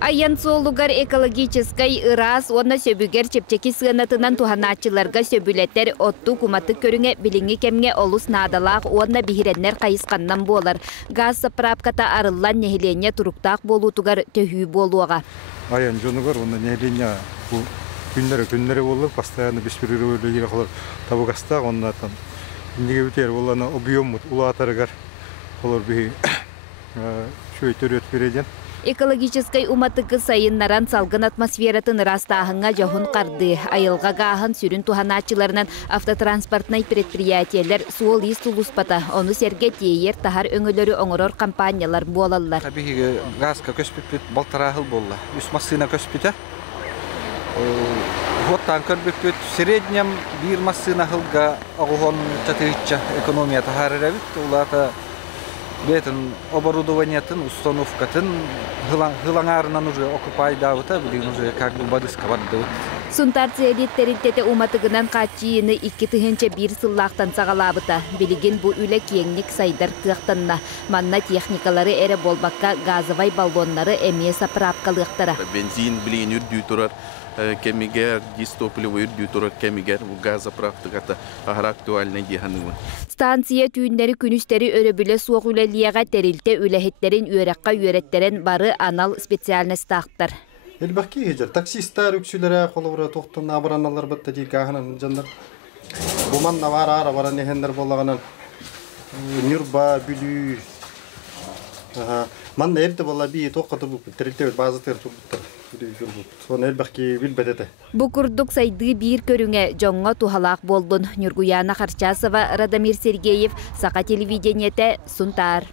Айян соолугар экологическай ырас онна сөбүгер чепчеки сыанатынан туханаачыларга сөбүлеттер отту куматы көрүңе билиңи кемге олус наадалаах онна бихиреннер кайысканнан болар. Газ заправката арыллан нехилене туруктаак болутугар төһүү болуага. Айян жонугар онна нехилене бу күннері болуп, постоянно беспрерывный калар табыгаста оннатан. Инеге бүтер болана объем улаатарыгар олар би шөйтөрөт береден. Экологической уматыгы сайыннаран салгын атмосфератын растахынга жохун карды. Айылга гаахын сүрүн туханаачыларынан автотранспортный предприятиялар суол ис тулуспата. Оны серге тейер тахар өңөлөрү оңорор компаниялар болалар. Табиги газка көспүт балтарахыл болла. Үс массына көспүтө. Вот көрбүт в среднем бир массына хылга огон чатырыча экономия тахарырабит. Улата бетин оборудованиятын, установкатын хылаңарынан уже окупай давыта, билин уже как бы бадыска барды. Сунтарцы элиттерилтете уматыгынан качиыны 2 тыгынча бир сыллаактан сагалабыта. Билигин бу үле киеңник сайдар кыактанна. Манна техникалары эре болбакка газовай баллоннары эмие заправкалыктара. Бензин билин үрдүү турар. Кемигер, дистопливый үрдүү кемигер, газоправката актуальный диханымы. Станция түйіндері күністері өрөбілі суық үлелияға терилте үләхеттерін үйераққа үйереттерін бары анал специальность тақтар. Элбақки хежер, таксистар үксілері қолы тоқтын абыраналар бітті дейік ағынан жандар. Буман навара ара нехендер болағынан нүрба, бүлі. Манна әрді бола бейі тоққатыр бұп, терилте базы тер тұрбыттыр. Бу курдук сайды бир көрүңе жоңго тухалаак болдун. Нургуяна Харчасова, Радамир Сергеев, Сака телевидениете, Сунтар.